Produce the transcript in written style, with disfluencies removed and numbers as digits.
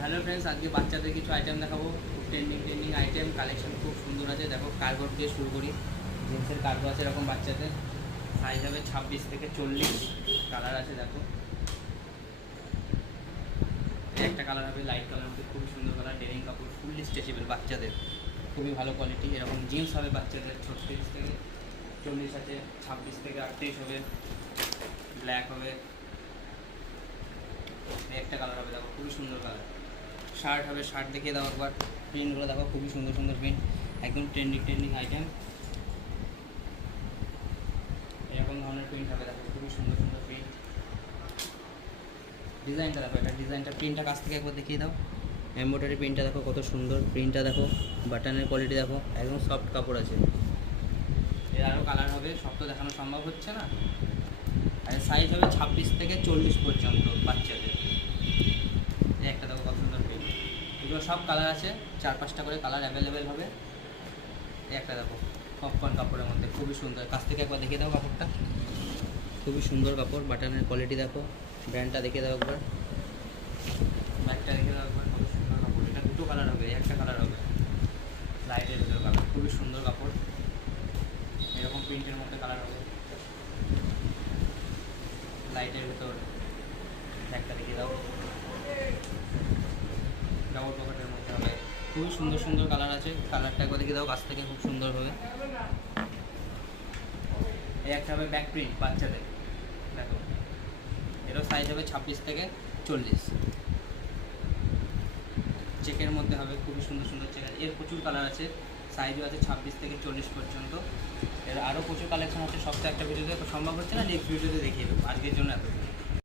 Hello friends, আজকে বাচ্চাদের কিছু আইটেম দেখাবো। খুব ট্রেন্ডিং আইটেম, কালেকশন খুব সুন্দর আছে। দেখো, কার্গো দিয়ে শুরু করি। জিন্সের কার্গো আছে এরকম বাচ্চাদের, সাইজ হবে 26 থেকে 40। কালার আছে দেখো, একটা কালার হবে লাইট কালার মধ্যে, খুবই সুন্দর কালার। ডেনিম কাপড়, ফুললি স্ট্রেচেবল বাচ্চাদের, খুবই ভালো কোয়ালিটি। এরকম জিন্স হবে বাচ্চাদের 36 থেকে 40 আছে, 26 থেকে 38 হবে। ব্ল্যাক হবে, একটা কালার হবে দেখো, খুবই সুন্দর কালার। শার্ট হবে, শার্ট দেখিয়ে দাও একবার। প্রিন্টগুলো দেখো, খুবই সুন্দর সুন্দর প্রিন্ট, একদম ট্রেন্ডিং আইটেম। এরকম ধরনের প্রিন্ট হবে দেখো, খুবই সুন্দর সুন্দর প্রিন্ট। ডিজাইনটা দেখো, এটা ডিজাইনটা, প্রিন্টটা কাছ থেকে একবার দেখিয়ে দাও। এমব্রয়ডারি প্রিন্টটা দেখো কত সুন্দর, প্রিন্টটা দেখো, বাটনের কোয়ালিটি দেখো, একদম সফট কাপড় আছে। এর আরও কালার হবে, সব তো দেখানো সম্ভব হচ্ছে না। আর সাইজ হবে 26 থেকে 40 পর্যন্ত বাচ্চাদের। একটা দেখো কত সুন্দর প্রিন্ট। এগুলো সব কালার আছে, 4-5টা করে কালার অ্যাভেলেবেল হবে। একটা দেখো পপকর্ন কাপড়ের মধ্যে, খুবই সুন্দর। কাছ থেকে একবার দেখিয়ে দাও কাপড়টা, খুবই সুন্দর কাপড়। বাটনের কোয়ালিটি দেখো, ব্র্যান্ডটা দেখিয়ে দাও একবার। ব্যাগটা দেখিয়ে দাও একবার, কত সুন্দর কাপড়। এটা দুটো কালার হবে, একটা কালার হবে লাইটের ভিতরে কালার, খুবই সুন্দর কাপড়। এরকম প্রিন্টের মধ্যে কালার হবে, লাইটের ভিতর। ব্যাগটা দেখিয়ে দাও, ডাবল পকেটের মধ্যে হবে, খুবই সুন্দর সুন্দর কালার আছে। কালারটা একবার দেখিয়ে দাও কাছ থেকে, খুব সুন্দরভাবে। এই একটা হবে ব্যাক প্রিন্ট বাচ্চাদের, দেখো এরও সাইজ হবে 26 থেকে 40। চেকের মধ্যে হবে, খুবই সুন্দর সুন্দর চেক। এর প্রচুর কালার আছে, সাইজও আছে 26 থেকে 40 পর্যন্ত। এর আরও প্রচুর কালেকশন আছে, সপ্তাহে একটা ভিডিওতে সম্ভব হচ্ছে না, নেক্সট ভিডিওতে দেখিয়ে দেবো। আজকের জন্য এতটুকু।